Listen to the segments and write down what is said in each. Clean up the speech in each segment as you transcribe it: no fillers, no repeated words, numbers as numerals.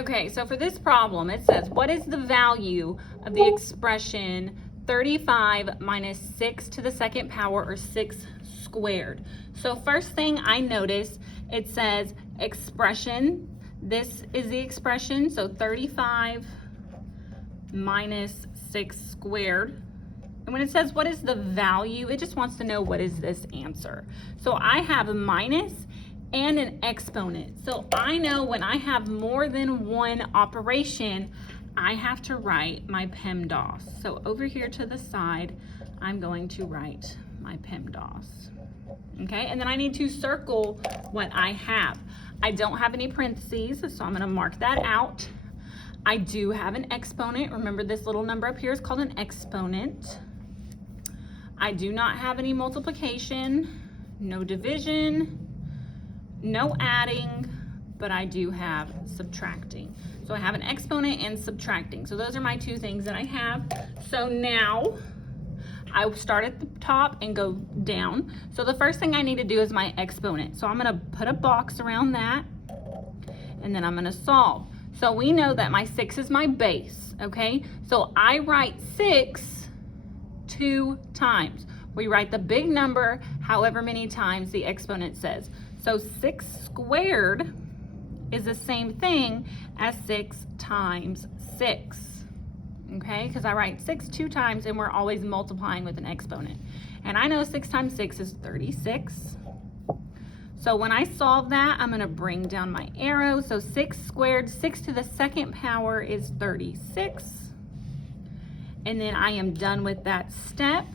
Okay, so for this problem, it says, what is the value of the expression 35 minus 6 to the second power, or 6 squared? So first thing I notice, it says expression. This is the expression, so 35 minus 6 squared. And when it says what is the value, it just wants to know what is this answer. So I have a minus and an exponent. So I know when I have more than one operation, I have to write my PEMDAS. So over here to the side, I'm going to write my PEMDAS. Okay, and then I need to circle what I have. I don't have any parentheses, so I'm gonna mark that out. I do have an exponent. Remember, this little number up here is called an exponent. I do not have any multiplication, no division, no adding, but I do have subtracting. So I have an exponent and subtracting. So those are my two things that I have. So now I start at the top and go down. So the first thing I need to do is my exponent. So I'm gonna put a box around that, and then I'm gonna solve. So we know that my 6 is my base, okay? So I write 6 2 times. We write the big number however many times the exponent says. So 6 squared is the same thing as 6 times 6, okay? Because I write 6 2 times and we're always multiplying with an exponent. And I know 6 times 6 is 36. So when I solve that, I'm gonna bring down my arrow. So 6 squared, 6 to the second power is 36. And then I am done with that step.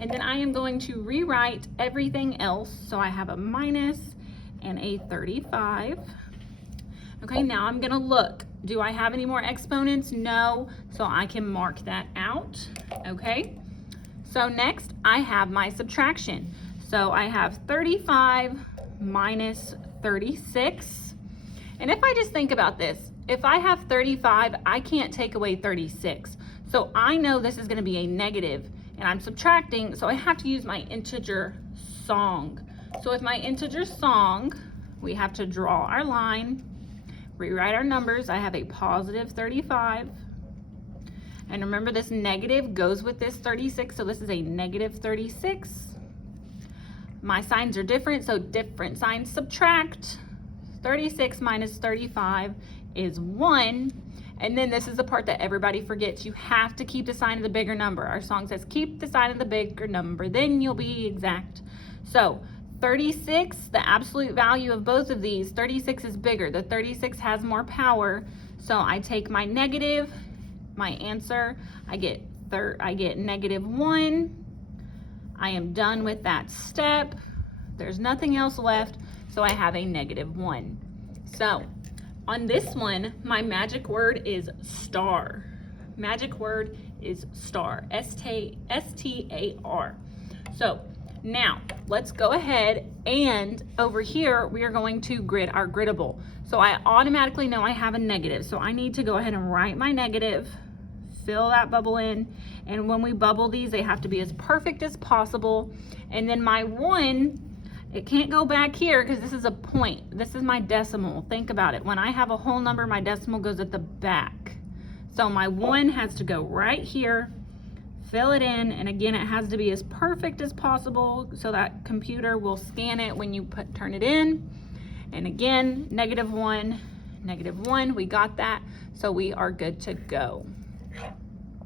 And then I am going to rewrite everything else. So I have a minus and a 35. Okay, now I'm gonna look. Do I have any more exponents? No, so I can mark that out, okay? So next I have my subtraction. So I have 35 minus 36. And if I just think about this, if I have 35, I can't take away 36. So I know this is gonna be a negative, and I'm subtracting, so I have to use my integer song. So with my integer song, we have to draw our line, rewrite our numbers. I have a positive 35. And remember, this negative goes with this 36, so this is a negative 36. My signs are different, so different signs subtract. 36 minus 35 is 1. And then this is the part that everybody forgets. You have to keep the sign of the bigger number. Our song says, keep the sign of the bigger number, then you'll be exact. So 36, the absolute value of both of these, 36 is bigger. The 36 has more power. So I take my negative, my answer, I get negative 1. I am done with that step. There's nothing else left, so I have a negative 1. So on this one, my magic word is star. Magic word is star, S-T-A-R. So now let's go ahead, and over here we are going to grid our griddable. So I automatically know I have a negative, so I need to go ahead and write my negative, fill that bubble in, and when we bubble these, they have to be as perfect as possible. And then my 1, it can't go back here because this is a point. This is my decimal. Think about it. When I have a whole number, my decimal goes at the back. So my 1 has to go right here, fill it in, and again, it has to be as perfect as possible so that computer will scan it when you turn it in. And again, negative 1, we got that. So we are good to go.